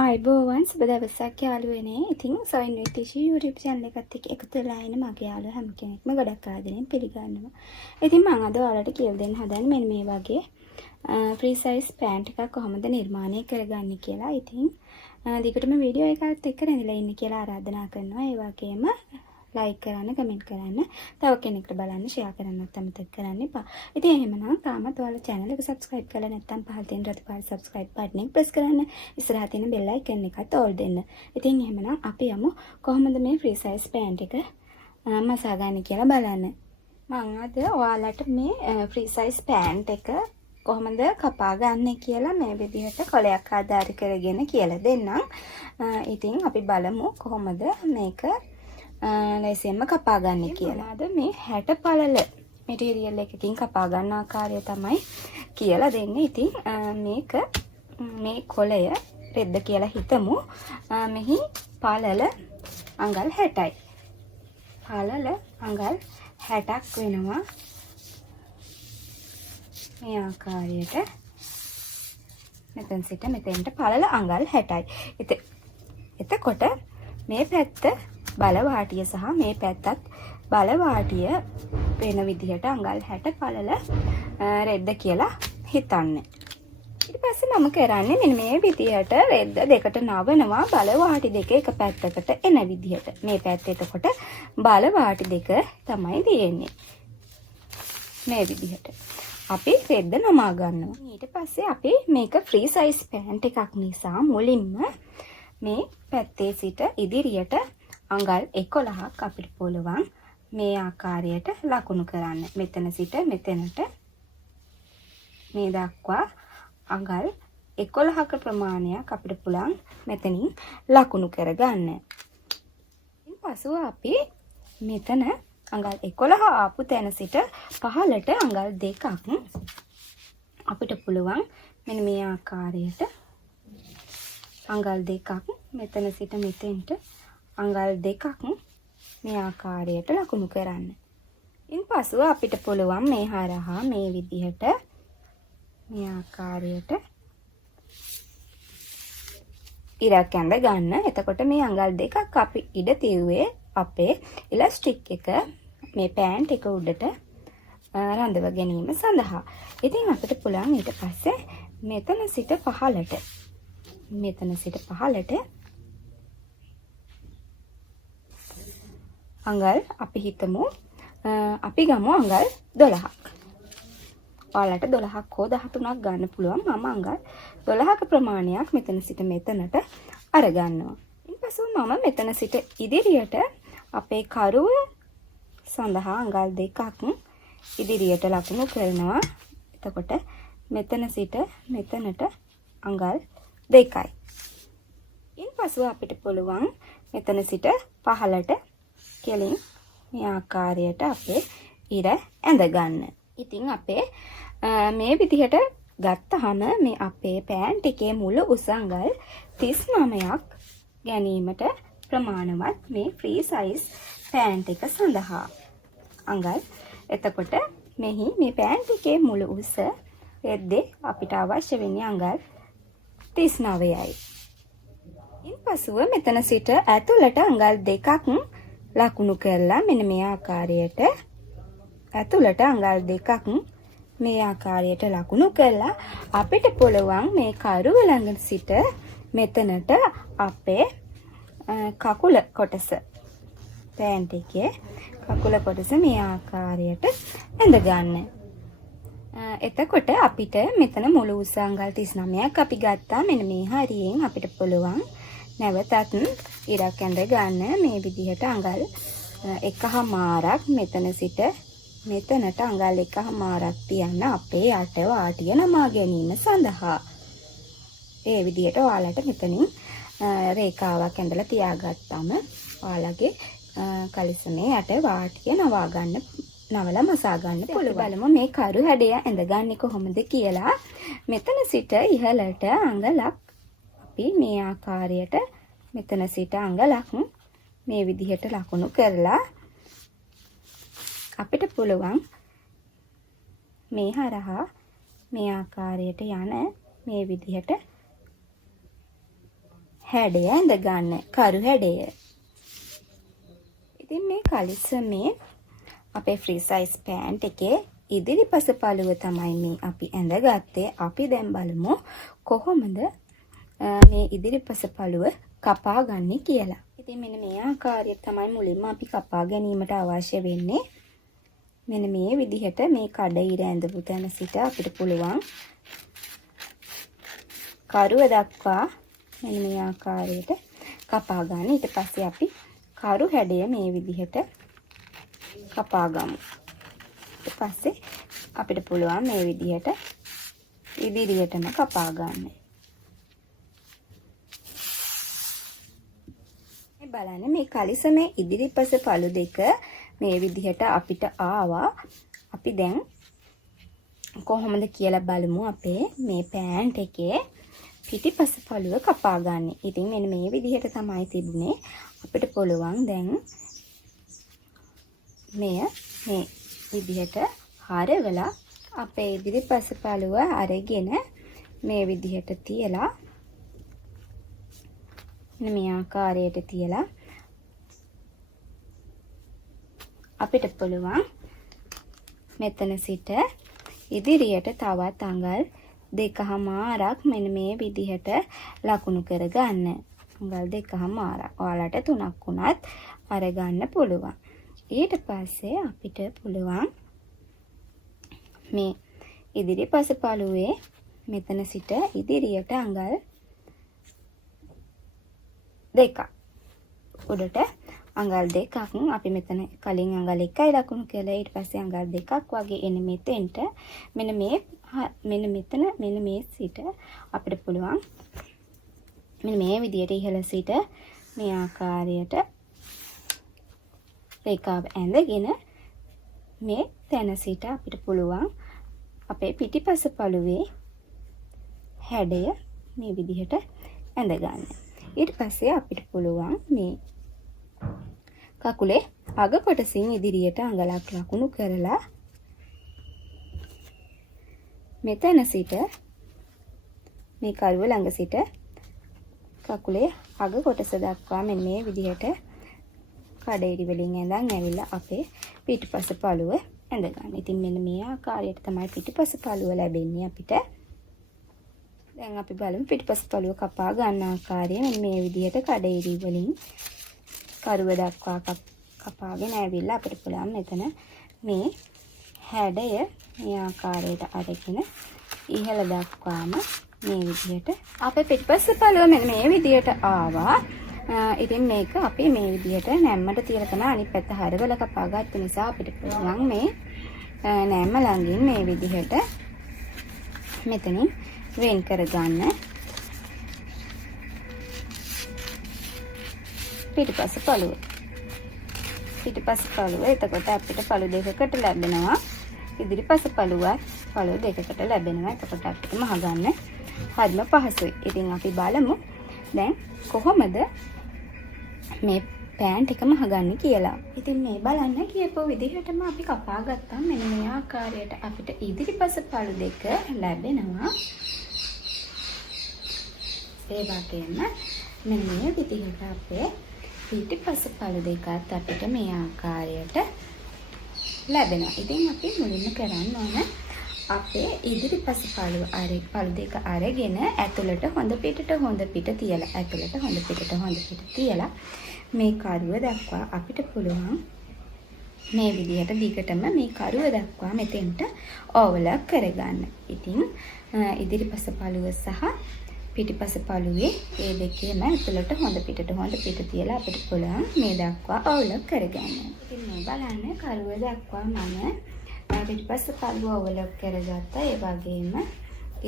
ආයිබෝවන් සුබ දවසක් යාළුවනේ. ඉතින් සොයින් විත් ටිෂි YouTube channel එකත් එක්ක එකතු වෙලා ඉන්න මගේ යාළුවෝ හැම කෙනෙක්ම ගොඩක් ආදරෙන් පිළිගන්නවා. ඉතින් මම අද ඔයාලට කියලා දෙන්න හදන්නේ මෙන්න මේ වගේ free size pant එකක් කොහොමද නිර්මාණය කරගන්නේ කියලා. ඉතින් දිගටම වීඩියෝ එකත් එක්ක රැඳිලා ඉන්න කියලා ආරාධනා කරනවා. ඒ වගේම like කරන්න, comment කරන්න, තව කෙනෙක්ට බලන්න, share කරන්නත් අමතක කරන්න එපා. ඉතින් එහෙමනම් තාමත් ඔයාලා channel එක subscribe කරලා නැත්නම් පහළ තියෙන රතු පාට subscribe button එක press කරන්න. ඉස්සරහා තියෙන bell icon එකත් all දෙන්න. ඉතින් එහෙමනම් අපි යමු කොහොමද මේ free size pant එක මසා ගන්න කියලා බලන්න. මම අද ඔයාලට මේ free size pant එක කොහොමද කපා ගන්න කියලා මේ විදිහට කොලයක් ආධාර කරගෙන කියලා දෙන්නම්. ඉතින් අපි බලමු කොහොමද මේක ලයිසියෙන්ම කපා ගන්න කියලා. අද මේ 60 පළල මැටීරියල් එකකින් කපා ගන්න ආකාරය තමයි කියලා දෙන්නේ. ඉතින් මේක මේ කොලය රෙද්ද කියලා හිතමු. මෙහි පළල අඟල් 60යි. පළල අඟල් 60ක් වෙනවා. මේ ආකාරයට මෙතන සිට මෙතෙන්ට පළල අඟල් 60යි. එතකොට මේ පැත්ත බලවාටිය සහ මේ පැත්තත් බලවාටිය වෙන විදිහට අඟල් 60 පළල රෙද්ද කියලා හිතන්න. ඊට පස්සේ මම කරන්නේ මෙන්න මේ විදිහට රෙද්ද දෙකට නවනවා බලවාටි දෙක එක පැත්තකට එන විදිහට. මේ පැත්ත එතකොට බලවාටි දෙක තමයි තියෙන්නේ. මේ විදිහට අපි රෙද්ද නමා ගන්නවා. ඊට පස්සේ අපි මේක free size pant එකක් නිසා මුලින්ම මේ පැත්තේ සිට ඉදිරියට අඟල් 11ක් අපිට පුළුවන් මේ ආකාරයට ලකුණු කරන්න. මෙතන සිට මෙතනට මේ දක්වා අඟල් 11ක ප්‍රමාණයක් අපිට පුළුවන් මෙතනින් ලකුණු කරගන්න. ඉතින් පසුව අපි මෙතන අඟල් 11 ආපු තැන සිට පහළට අඟල් 2ක් අපිට පුළුවන් මෙන්න මේ ආකාරයට අඟල් 2ක් මෙතන සිට මෙතෙන්ට අඟල් 2ක් මේ ආකාරයට ලකුණු කරන්න. ඉන් පසුව අපිට පුළුවන් මේ හරහා මේ විදිහට මේ ආකාරයට ඉරක් ඇඳ ගන්න. එතකොට මේ අඟල් 2ක් අපි ඉඩ තියුවේ අපේ ඉලාස්ටික් එක මේ පෑන්ට් එක උඩට රඳව ගැනීම සඳහා. ඉතින් අපිට පුළුවන් ඊට පස්සේ මෙතන සිට පහළට අඟල් අපි හිතමු අපි ගමු අඟල් 12ක්. ඔයාලට 12ක් හෝ 13ක් ගන්න පුළුවන්. මම අඟල් 12ක ප්‍රමාණයක් මෙතන සිට මෙතනට අරගන්නවා. ඊපසු මම මෙතන සිට ඉදිරියට අපේ කරුව සඳහා අඟල් 2ක් ඉදිරියට ලකුණු කරනවා. එතකොට මෙතන සිට මෙතනට අඟල් 2යි. ඊපසු අපිට පුළුවන් මෙතන සිට පහළට කෙලින් මේ ආකාරයට අපේ ඉර ඇඳ ගන්න. ඉතින් අපේ මේ විදිහට ගත්තාම මේ අපේ පෑන්ට් එකේ මුළු උස අඟල් 39ක් ගැනීමට ප්‍රමාණවත් මේ free size පෑන්ට් එක සඳහා අඟල්. එතකොට මෙහි මේ පෑන්ට් එකේ මුළු උස රෙද්දේ අපිට අවශ්‍ය වෙන්නේ අඟල් 39යි. ඉන්පසුව මෙතන සිට ඇතුළට අඟල් 2ක් ලකුණු කරලා මෙන්න මේ ආකාරයට ඇතුළට අඟල් 2ක් මේ ආකාරයට ලකුණු කරලා අපිට පුළුවන් මේ කරුව ළඟ සිට මෙතනට අපේ කකුල කොටස පෑන්ට් එකේ කකුල කොටස මේ ආකාරයට ඇඳ ගන්න. එතකොට අපිට මෙතන මුළු උස අඟල් 39ක් අපි ගත්තා. මෙන්න මේ හරියෙන් අපිට පුළුවන් නැවතත් ඉරක් ඇඳ ගන්න මේ විදිහට අඟල් 1මාරක් මෙතන සිට මෙතනට අඟල් 1මාරක් තියන්න අපේ යට වාටිය නමා ගැනීම සඳහා. ඒ විදිහට ඔයාලට මෙතනින් රේඛාවක් ඇඳලා තියාගත්තාම ඔයාලගේ කලිසමේ යට වාටිය නවලා මසා ගන්න පුළුවන්. බලමු මේ කරු හැඩය ඇඳගන්නේ කොහොමද කියලා. මෙතන සිට ඉහළට අඟලක් අපි මේ ආකාරයට මෙතන සිට අඟලක් මේ විදිහට ලකුණු කරලා අපිට පුළුවන් මේ හරහා මේ ආකාරයට යන මේ විදිහට හැඩය ඇඳ ගන්න. කරු හැඩය. ඉතින් මේ කලිසමේ අපේ ෆ්‍රී සයිස් පෑන්ට් එකේ ඉදිරිපස පළුව තමයි මේ අපි ඇඳගත්තේ. අපි දැන් බලමු කොහොමද මේ ඉදිරිපස පළුව කපා ගන්න කියලා. ඉතින් මෙන්න මේ ආකාරයට තමයි මුලින්ම අපි කපා ගැනීමට අවශ්‍ය වෙන්නේ. මෙන්න මේ විදිහට මේ කඩ ඉර ඇඳපු තැන සිට අපිට පුළුවන් කරුව දක්වා මෙන්න මේ ආකාරයට කපා ගන්න. ඊට පස්සේ අපි කරු හැඩය මේ විදිහට කපා ගමු. ඊට පස්සේ අපිට පුළුවන් මේ විදිහට ඉදිරියටම කපා ගන්න. මේ බලන්න මේ කලිසමේ ඉදිරිපස පළු දෙක මේ විදිහට අපිට ආවා. අපි දැන් කොහොමද කියලා බලමු අපේ මේ පෑන්ට් එකේ පිටිපස පළුව කපා ගන්න. ඉතින් මෙන්න මේ විදිහට තමයි තිබුණේ. අපිට පුළුවන් දැන් මේ විදිහට හරවලා අපේ ඉදිරිපස පළුව අරගෙන මේ විදිහට තියලා මේ ආකාරයට තියලා අපිට පුළුවන් මෙතන සිට ඉදිරියට තවත් අඟල් 2.5ක් මෙන්න මේ විදිහට ලකුණු කරගන්න. අඟල් 2.5. ඔයාලට 3ක් වුණත් අරගන්න පුළුවන්. ඊට පස්සේ අපිට පුළුවන් මේ ඉදිරිපස පළුවේ මෙතන සිට ඉදිරියට අඟල් 2ක් උඩට අඟල් 2ක් අපි මෙතන කලින් අඟල් 1යි ලකුණු කළා. ඊට පස්සේ අඟල් 2ක් වගේ එන මෙතෙන්ට මෙන්න මේ සිට අපිට පුළුවන් මෙන්න මේ විදිහට ඉහළ සිට මේ ආකාරයට රේඛාව ඇඳගෙන මේ තැන සිට අපිට පුළුවන් අපේ පිටිපස පළුවේ හැඩය මේ විදිහට ඇඳ ගන්න. ඊට පස්සේ අපිට පුළුවන් මේ කකුලේ අග කොටසින් ඉදිරියට අඟලක් ලකුණු කරලා මෙතන සිට මේ කරුව ළඟ සිට කකුලේ අග කොටස දක්වා මෙන්න මේ විදිහට කඩේරි වලින් ඇඳන් ඇවිල්ලා අපේ පිටිපස පළුව ඇඳ ගන්න. ඉතින් මෙන්න මේ ආකාරයට තමයි පිටිපස පළුව ලැබෙන්නේ අපිට. දැන් අපි බලමු පිටිපස පළුව කපා ගන්න ආකාරය. මෙන්න මේ විදිහට කඩේරි වලින් කරුව දක්වා කපාගෙන ඇවිල්ලා අපිට පුළුවන් මෙතන මේ හැඩය මේ ආකාරයට අරගෙන ඉහළ දක්වාම මේ විදිහට අපේ පිටිපස්ස පළුව මෙන්න මේ විදිහට ආවා. ඉතින් මේක අපි මේ විදිහට නැම්මට තියලා තමයි අනිත් පැත්ත හරවලා කපා ගත්ත නිසා අපිට පුළුවන් මේ නැම්ම ළඟින් මේ විදිහට මෙතනින් වෙන් කරගන්න. පිටිපස්ස පළුව. එතකොට අපිට පළු දෙකකට ලැබෙනවා. ඉදිරිපස පළු දෙකකට ලැබෙනවා. එතකොට අපිට මහ ගන්න හරිම පහසුයි. ඉතින් අපි බලමු දැන් කොහොමද මේ පෑන්ට් එක මහ ගන්න කියලා. ඉතින් මේ බලන්න කියපු විදිහටම අපි කපා ගත්තාම මෙන්න මේ ආකාරයට අපිට ඉදිරිපස පළු දෙක ලැබෙනවා. ඒ වගේම මෙන්න මේ විදිහට අපේ පිටිපස පළු දෙකත් අපිට මේ ආකාරයට ලැබෙනවා. ඉතින් අපි මුලින්ම කරන්න ඕන අපේ ඉදිරිපස පළු දෙක අරගෙන ඇතුළට හොඳ පිට තියලා මේ කරුව දක්වා අපිට පුළුවන් මේ විදිහට දිගටම මේ කරුව දක්වා මෙතෙන්ට ඕවර්ලැප් කරගන්න. ඉතින් ඉදිරිපස පළුව සහ පිටිපස පළුවේ ඒ දෙකේම ඇතුළට හොඳ පිට තියලා අපිට පුළුවන් මේ දක්වා ඕවර්ලැප් කරගන්න. ඉතින් මේ බලන්න කරුව දක්වා මම පිටිපස පළුව ඕවර්ලැප් කරගත්තා. ඒ වගේම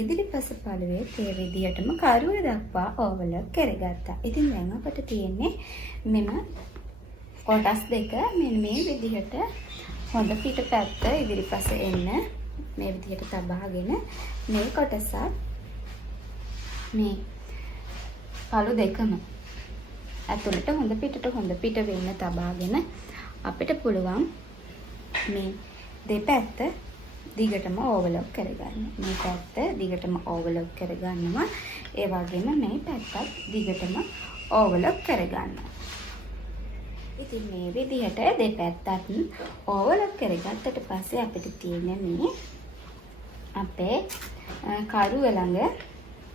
ඉදිරිපස පළුවේ ඒ විදිහටම කරුව දක්වා ඕවර්ලැප් කරගත්තා. ඉතින් දැන් අපිට තියෙන්නේ මෙම කොටස් දෙක මෙන්න මේ විදිහට හොඳ පිටපැත්ත ඉදිරිපස එන්න මේ විදිහට තබාගෙන මේ කොටසත් මේ පළු දෙකම ඇතුළට හොඳ පිට වෙන්න තබාගෙන අපිට පුළුවන් මේ දෙපැත්ත දිගටම ඕවර්ලැප් කරගන්න. මේ පැත්ත දිගටම ඕවර්ලැප් කරගන්නවා. ඒ වගේම මේ පැත්තත් දිගටම ඕවල් කරගන්න. ඉතින් මේ විදිහට දෙපැත්තත් ඕවල් කරගත්තට පස්සේ අපිට තියෙන මේ අපේ කරුව ළඟ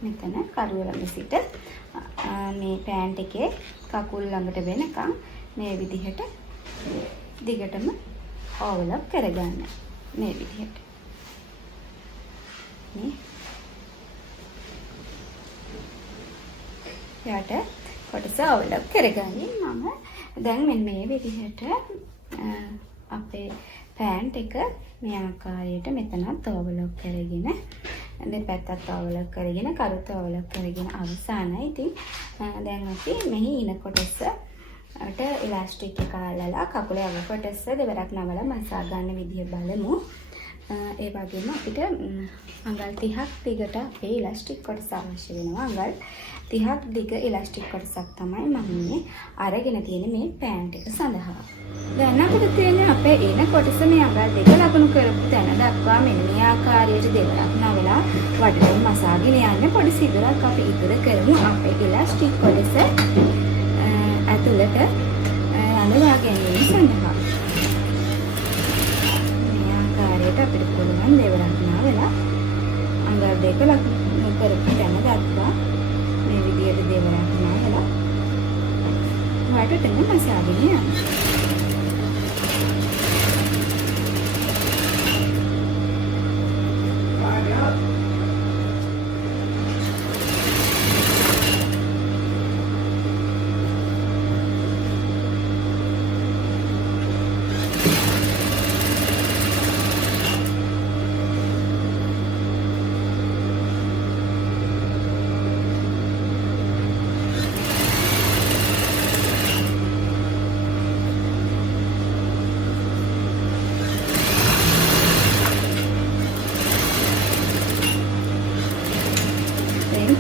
මෙතන කරුව ළඟ සිට මේ පෑන් එකේ කකුල් ළඟට වෙනකන් මේ විදිහට දිගටම ඕවල් කරගන්න. මේ විදිහට මේ යට කොටස ඕවල් කරගන්නේ. මම දැන් මෙන්න මේ විදිහට අපේ පෑන් එක මේ ආකාරයට මෙතනත් ඕවල් කරගෙන දෙපැත්තත් ඕවල් කරගෙන කරුත් ඕවල් කරගෙන අවසానයි. ඉතින් දැන් අපි මෙහි ඉන කොටසට ඉලාස්ටික් එක අල්ලලා කකුලේ අග කොටස දෙවරක් නවලා මසා ගන්න විදිය බලමු. ඒ වගේම අපිට අඟල් 30ක් දිගට අපේ ඉලාස්ටික් කොටස අවශ්‍ය වෙනවා. අඟල් 30ක් දිග ඉලාස්ටික් කොටසක් තමයි මම මේ අරගෙන තියෙන්නේ මේ පෑන්ට් එක සඳහා. දැන් අපිට තියෙන්නේ අපේ ඉන කොටස මේ අඟල් 2 ලකුණු කරපු තැන දක්වා මෙන්න මේ ආකාරයට දෙවරක් නවලා වටේට මසාගෙන යන්න පොඩි සිදුරක් අපි ඉතුරු කරමු අපේ ඉලාස්ටික් කොටස ඇතුළට රඳවා ගැනීම සඳහා. මේ ආකාරයට අපිට පුළුවන් දෙවරක් නවලා අඟල් 2 ලකුණු කරපු තැන දක්වා මේ විදිහට දෙවරක් නවලා වටේටම මසාගෙන යන්න.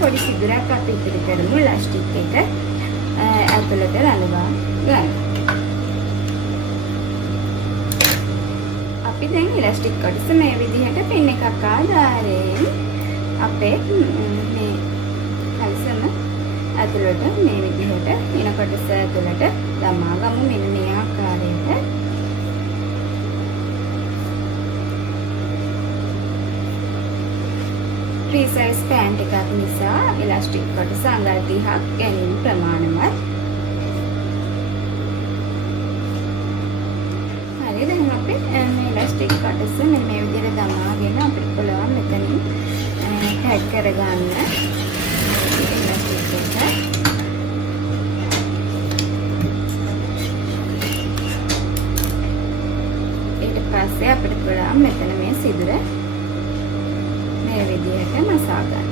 පොඩි සිදුරක් අපි ඉතිරි කරමු ඉලාස්ටික් එක ඇතුළට රඳවා ගන්න. අපි දැන් ඉලාස්ටික් කොටස මේ විදිහට පින් එකක් ආධාරයෙන් අපේ මේ කල්සම ඇතුළට මේ විදිහට ඉන කොටස ඇතුළට දමා ගමු. මෙන්න මේ ආකාරයට ෆ්‍රී සයිස් පෑන්ට් එකක් නිසා ඉලාස්ටික් කොටස අඟල් 30ක් ගැනීම ප්‍රමාණවත්. හරි දැන් අපි මේ ඉලාස්ටික් කොටස මෙන්න මේ විදිහට දමාගෙන අපිට පුළුවන් මෙතනින් ටැග් කරගන්න ඉලාස්ටික් එක. ඊට පස්සේ අපිට පුළුවන් මෙතන මේ සිදුර මේ විදිහට මසා ගන්න.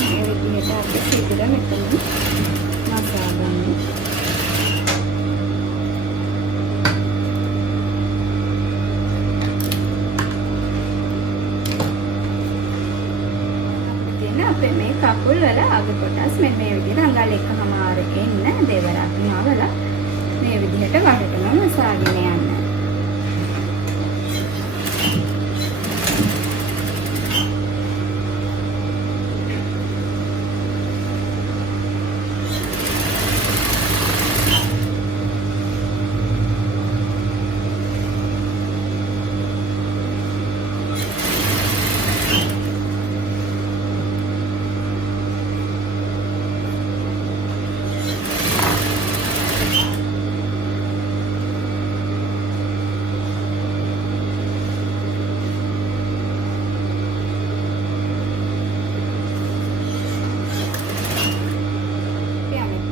මේ විදිහට අපි සිදුර මෙතන මසා ගන්න. අපේ මේ කකුල් වල අග කොටස් මේ විදිහට අඟල් 1.5 එන්න දෙවරක් නවලා මේ විදිහට වටටම මසාගෙන යන්න.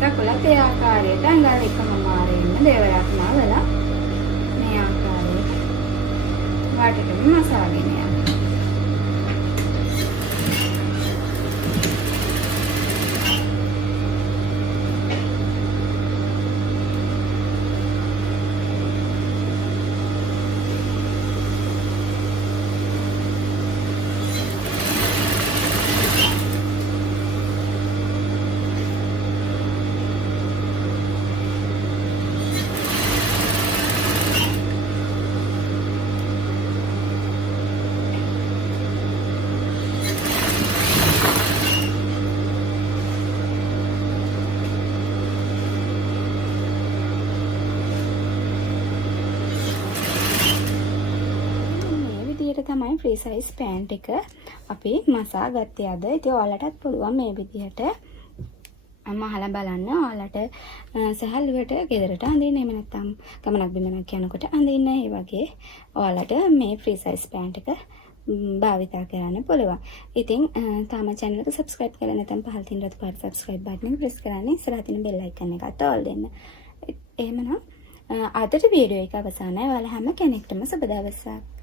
කකුලේ ආකාරයට අඟල් 1.5 දෙවරක් නවලා මේ ආකාරයට වටේටම මසාගෙන යන්න. තමයි ෆ්‍රී සයිස් පෑන්ට් එක අපි මසා ගත්තේ අද. ඉතින් ඔයාලටත් පුළුවන් මේ විදිහට මහලා බලන්න. ඔයාලට සැහැල්ලුවට ගෙදරට අඳින්න, එහෙම නැත්නම් ගමනක් බිමනක් යනකොට අඳින්න, ඒ වගේ ඔයාලට මේ ෆ්‍රී සයිස් පෑන්ට් එක භාවිතා කරන්න පුළුවන්. ඉතින් තාම channel එක subscribe කරලා නැත්නම් පහළ තියෙන රතු පාට subscribe button එක press කරන්න. ඉස්සරහ තියෙන bell icon එකත් all දෙන්න. එහෙමනම් අදට වීඩියෝ එක අවසానයි. ඔයාලා හැම කෙනෙක්ටම සුබ දවසක්.